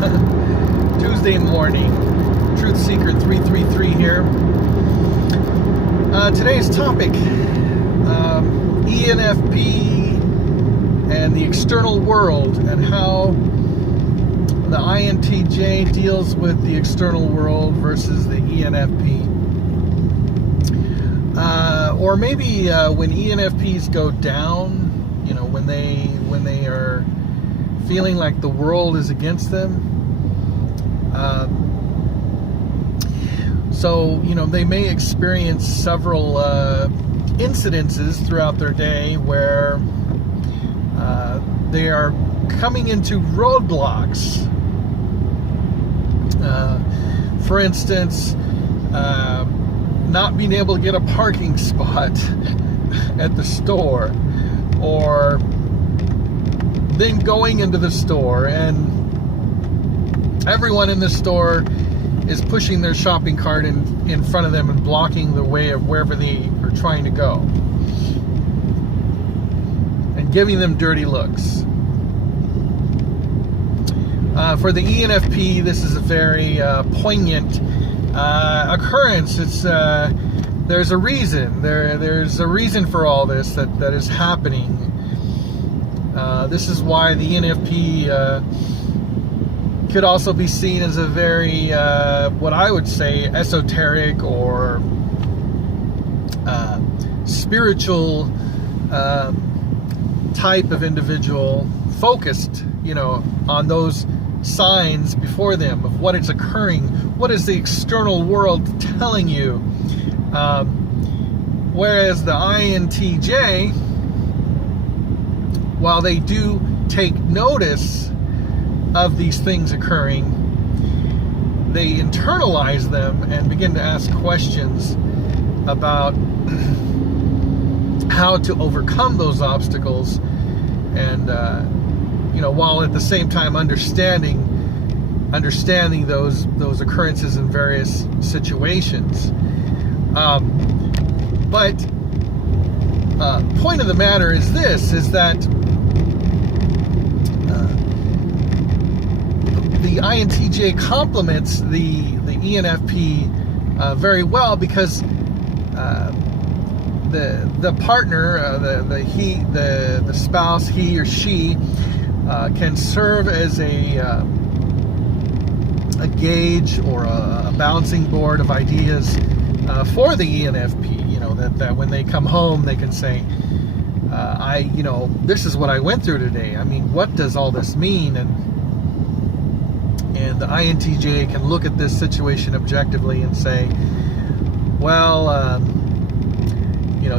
Tuesday morning. Truth Seeker 333 here. Today's topic, ENFP and the external world, and how the INTJ deals with the external world versus the ENFP. Or maybe when ENFPs go down, when they are feeling like the world is against them. So they may experience several incidences throughout their day where they are coming into roadblocks. For instance, not being able to get a parking spot at the store, or then going into the store and everyone in the store is pushing their shopping cart in front of them and blocking the way of wherever they are trying to go, and giving them dirty looks. For the ENFP, this is a very poignant occurrence. It's there's a reason. There's a reason for all this that is happening. This is why the ENFP could also be seen as a very, what I would say, esoteric or spiritual type of individual, focused, on those signs before them of what is occurring, what is the external world telling you. Whereas the INTJ, while they do take notice of these things occurring, they internalize them and begin to ask questions about how to overcome those obstacles, and while at the same time understanding those occurrences in various situations. But point of the matter is this: is that the INTJ complements the ENFP very well, because the partner, the spouse, he or she, can serve as a gauge or a bouncing board of ideas for the ENFP. That when they come home, they can say, this is what I went through today. I mean, what does all this mean? And the INTJ can look at this situation objectively and say, well,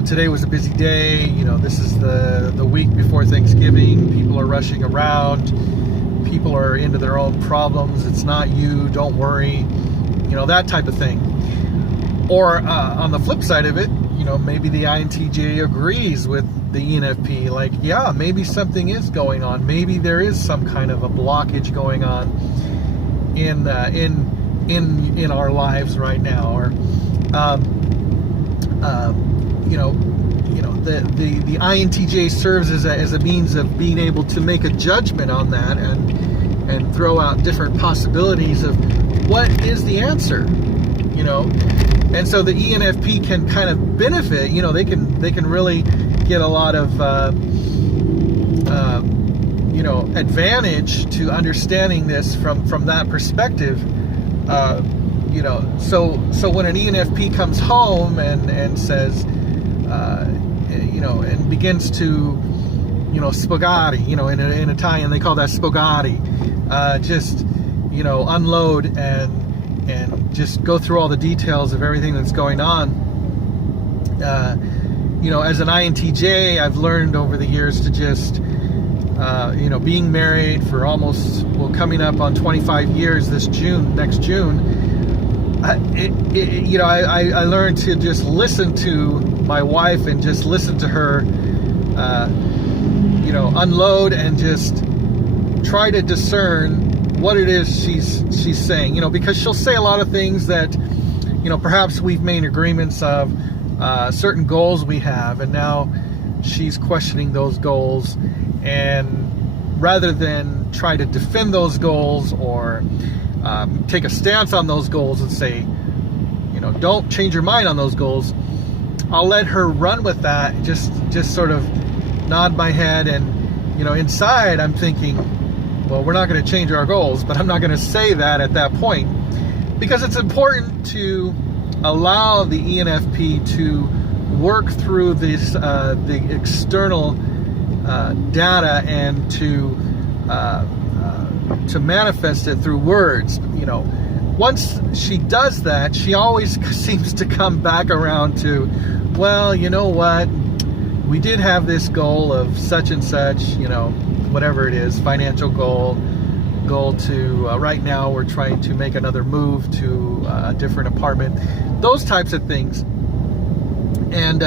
today was a busy day. This is the week before Thanksgiving. People are rushing around. People are into their own problems. It's not you. Don't worry. That type of thing. Or on the flip side of it, maybe the INTJ agrees with the ENFP. Like, yeah, maybe something is going on. Maybe there is some kind of a blockage going on in our lives right now. Or the INTJ serves as a means of being able to make a judgment on that and throw out different possibilities of what is the answer, And so the ENFP can kind of benefit. They can really get a lot of advantage to understanding this from that perspective. So when an ENFP comes home and says, and begins to, sfogare, in Italian they call that sfogare, just, unload and just go through all the details of everything that's going on. As an INTJ, I've learned over the years to just, being married for coming up on 25 years next June, I learned to just listen to my wife and just listen to her, unload and just try to discern what it is she's saying, because she'll say a lot of things that, perhaps we've made agreements of certain goals we have, and now she's questioning those goals, and rather than try to defend those goals or take a stance on those goals and say, don't change your mind on those goals. I'll let her run with that, just sort of nod my head, and inside I'm thinking, well, we're not going to change our goals, but I'm not going to say that at that point, because it's important to allow the ENFP to work through this the external data and to manifest it through words. Once she does that, she always seems to come back around to, well, you know what, we did have this goal of such and such, whatever it is, financial goal to right now we're trying to make another move to a different apartment, those types of things. And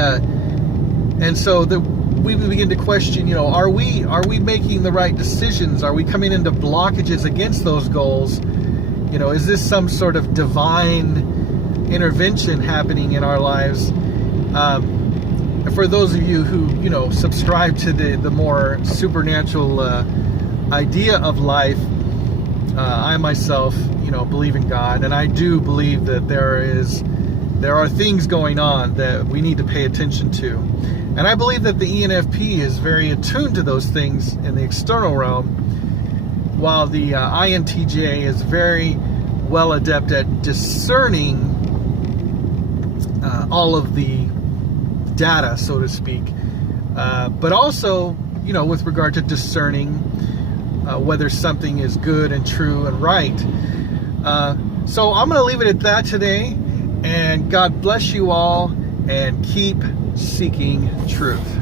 so we begin to question, are we making the right decisions? Are we coming into blockages against those goals? Is this some sort of divine intervention happening in our lives? For those of you who, subscribe to the more supernatural idea of life, I myself, believe in God, and I do believe that there are things going on that we need to pay attention to. And I believe that the ENFP is very attuned to those things in the external realm, while the INTJ is very well adept at discerning all of the data, so to speak, but also, with regard to discerning whether something is good and true and right. So I'm going to leave it at that today, and God bless you all, and keep seeking truth.